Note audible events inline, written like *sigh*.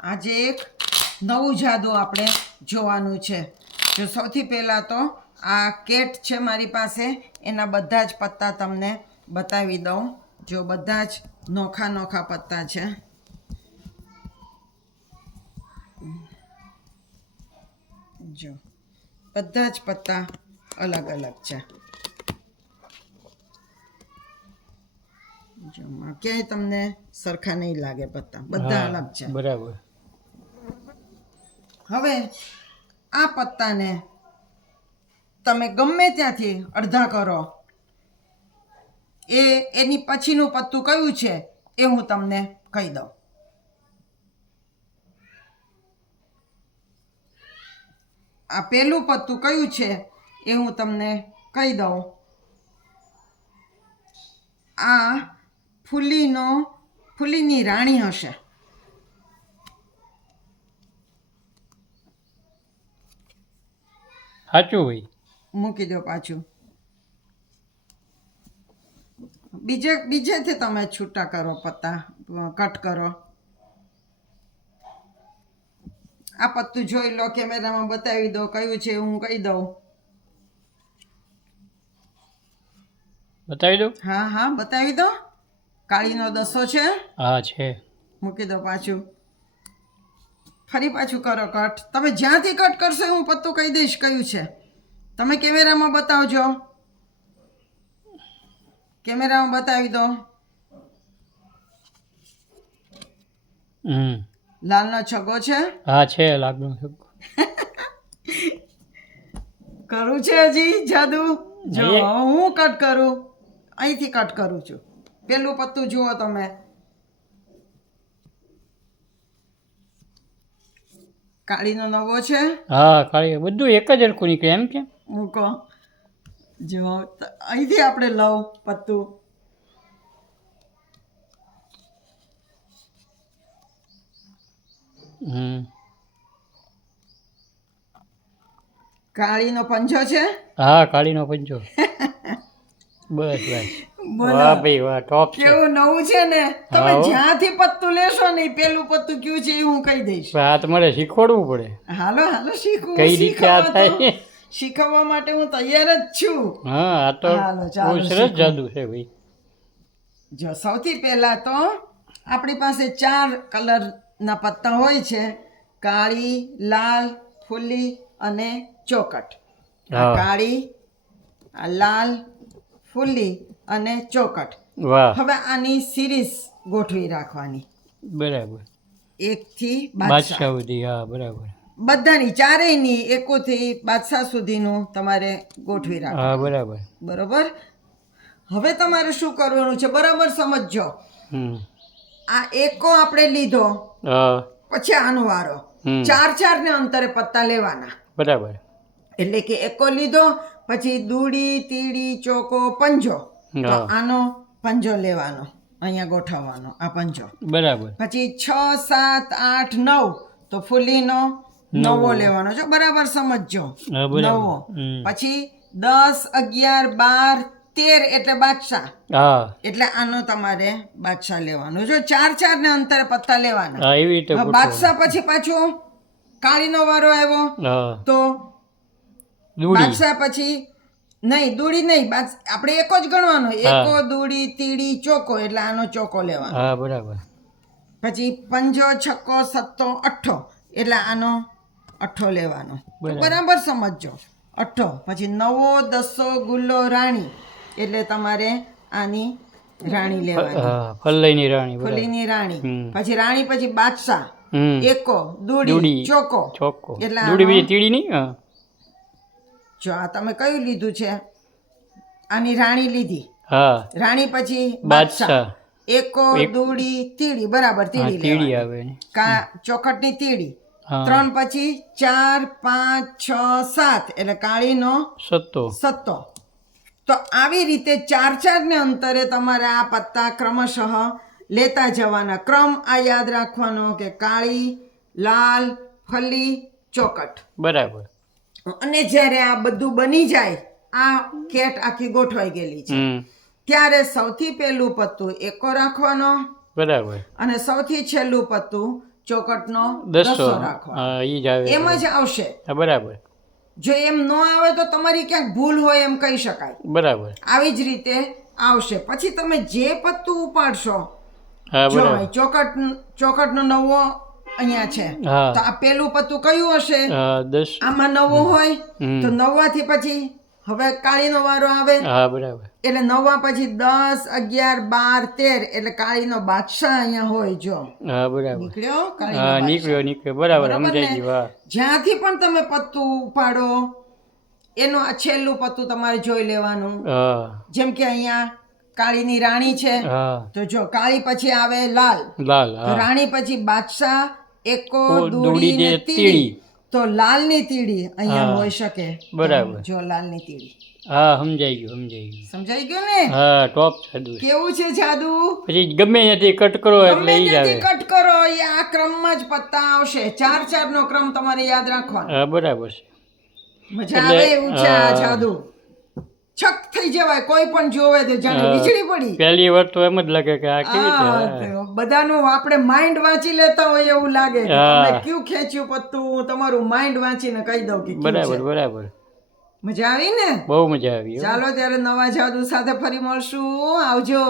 આજે એક નવું જાદુ આપણે જોવાનું છે. જો સૌથી પહેલાં તો આ કેટ છે મારી પાસે, એના બધા જ પત્તા તમને બતાવી દઉં. જો બધા જ નોખા નોખા પત્તા છે. જો, બધા જ પત્તા અલગ અલગ છે. જો ક્યાંય તમને સરખા નહીં લાગે પત્તા. બધા અલગ છે. બરાબર. હવે આ પત્તાને તમે ગમે ત્યાંથી અડધા કરો. એ એની પછીનું પત્તું કયું છે એ હું તમને કહી દઉં. આ પહેલું પત્તું કયું છે એ હું તમને કહી દઉં. આ ફૂલીનો ફૂલીની રાણી હશે. સાચું હોય મૂકી દો પાછું. બીજે બીજેથી તમે છૂટા કરો પત્તા કટ કરો. આ પત્તું જોઈ લો કેમેરામાં બતાવી દો કયું છે હું કહી દઉં. બતાવી દઉં? હા હા બતાવી દો. કાળીનો દસો છે? હા છે. મૂકી દો પાછું. ફરી પાછું કરો કટ. તમે જ્યાંથી કટ કરશો હું પત્તું કહી દઈશ કયું છે. તમે કેમેરામાં બતાવજો. કેમેરામાં બતાવી દો. લાલનો છગો છે? હા છે લાગુ કરું છે હજી જાદુ? જો હું કટ કરું? અહીંથી કટ કરું છું. પેલું પત્તું જુઓ તમે. કાળીનો નવો છે. હા કાળી બધું એક જ હરખું નીકળે એમ કે? મૂકો. જો અહીંથી આપણે લવ પત્તું. હમ. કાળીનો પંજો છે. હા કાળીનો પંચો *laughs* બસ બસ. વાહ ભાઈ વાહ ટોપ છે. કેવું નવું છે ને? તમે જ્યાંથી પત્તું લેશો ને પેલું પત્તું કયું છે એ હું કહી દઈશ. પણ તમારે શીખવાડવું પડે. હાલો હાલો શીખવું. કઈ રીતે આ થાય? શીખવવા માટે હું તૈયાર જ છું. હા આ તો બહુ સરસ જાદુ છે ભાઈ. જો સૌથી પહેલા તો આપણી પાસે ચાર કલરના પત્તા હોય છે. કાળી લાલ ફૂલી અને ચોકટ. કાળી આ લાલ ફૂલી અને ચોકટ. વાહ. હવે આની સિરીઝ ગોઠવી રાખવાની. બરાબર. એકથી બાદશાહ. બાદશાહ સુધી હા બરાબર. બધાની ચારેયની એકોથી બાદશાહ સુધીનું તમારે ગોઠવી રાખો હા બરાબર. બરોબર? હવે તમારે શું કરવાનું છે? બરાબર સમજજો. આ એકો આપણે લીધો પછી આનો વારો. ચાર ચાર ને અંતરે પત્તા લેવાના. બરાબર. એટલે કે એકો લીધો પછી દૂડી તીડી ચોકો પંજો. તો આનો પંજો લેવાનો અહીંયા ગોઠવવાનો આ પંજો. બરાબર. પછી છ સાત આઠ નવ તો ફૂલીનો નવો. લેવાનો. છે બરાબર સમજજો. નવો. પછી દસ અગિયાર બાર તેર એટલે બાદશાહ. એટલે આનો તમારે બાદશાહ લેવાનો. જો ચાર ચાર ને અંતરે પત્તા લેવાના. બાદશાહ પછી પાછો કાળીનો વારો આવ્યો. તો બાદશાહ પછી નહીં દૂડી નહીં આપણે એકો જ ગણવાનો એકો દૂડી તીડી ચોકો એટલે આનો ચોકો લેવાનો. હા બરાબર. પછી પંજો છક્કો સત્તો અઠ્ઠો એટલે આનો અઠ્ઠો લેવાનો. બરાબર. સમજજો. અઠ્ઠો પછી નવો દસો ગુલ્લો રાણી એટલે તમારે આની રાણી લેવાની. ફલ્લીની રાણી ફલ્લીની રાણી. પછી રાણી પછી બાદશાહ. એકો દૂડી ચોકો. ચોકો. એટલે દૂડી બીજી તીડી નહીં જો આ તમે કયું લીધું છે? આની રાણી લીધી. હા. રાણી પછી બાદશાહ. એકો દૂડી તીડી બરાબર તીડી તીડી આવે. કા ચોખટની તીડી. ત્રણ પછી ચાર પાંચ છ સાત એટલે કાળીનો સત્તો. સત્તો. તો આવી રીતે ચાર ચાર ને અંતરે તમારે આ પત્તા ક્રમશઃ લેતા જવાના. ક્રમ આ યાદ રાખવાનો કે કાળી લાલ ફલી ચોકટ બરાબર. અને જ્યારે આ બધું બની જાય આ કેટ આખી ગોઠવાઈ ગયેલી છે. ત્યારે સૌથી પહેલું પત્તું એકો રાખવાનો બરાબર. અને સૌથી છેલ્લું પત્તું ચોકટનો દસો. રાખવાનો. એમ જ આવશે. બરાબર. જો એમ ન આવે તો તમારી ક્યાંક ભૂલ હોય એમ કહી શકાય. બરાબર. આવી જ રીતે આવશે. પછી તમે જે પત્તું ઉપાડશો ચોકટ ચોકટનો નવો અહીંયા છે. તો આ પેલું પત્તું કયું હશે? દસ. આમાં નવું હોય તો નવાથી પછી હવે કાળીનો વારો આવે. હા બરાબર. એટલે નવા પછી દસ અગિયાર બાર તેર એટલે કાળીનો બાદશાહ અહીંયા હોય જો. હા બરાબર. નીકળ્યો હા. નીકળ્યો નીકળ્યો. બરાબર બરાબર સમજાઈ ગયું હા. જ્યાંથી પણ તમે પત્તું ઉપાડો એનું આ છેલ્લું પત્તું તમારે જોઈ લેવાનું. જેમ કે અહીંયા કાળીની રાણી છે. તો જો કાળી પછી આવે લાલ. લાલ રાણી પછી બાદશાહ એકો દૂડી ને તીડી. તો લાલની તીડી અહીંયા હોઈ શકે. બરાબર. જો લાલની તીડી. હા સમજાઈ ગયું સમજાઈ ગયું. સમજાઈ ગયું ને? હા ટોપ જાદુ કેવું છે જાદુ? પછી ગમે ત્યાંથી કટ કરો એટલે એ આવે. કટ કરો એ આ ક્રમમાં જ પત્તા આવશે. ચાર ચાર નો ક્રમ તમારે યાદ રાખવાનો. હા બરાબર છે. મજા આવે એવું છે આ જાદુ. છક થઈ જવાય કોઈ પણ જોવે તો જાણે. વીજળી પડી. પહેલી વાર તો એમ જ લાગે કે આ કેવી રીતે બધાનું આપણે માઇન્ડ વાંચી લેતા હોય એવું લાગે તમે ક્યુ ખેંચ્યું પત્તું? હું તમારું માઇન્ડ વાંચીને કહી દઉં કે બરાબર બરાબર. મજા આવી ને? બહુ મજા આવી ચાલો ત્યારે નવા જાદુ સાથે ફરી મળશું. આવજો.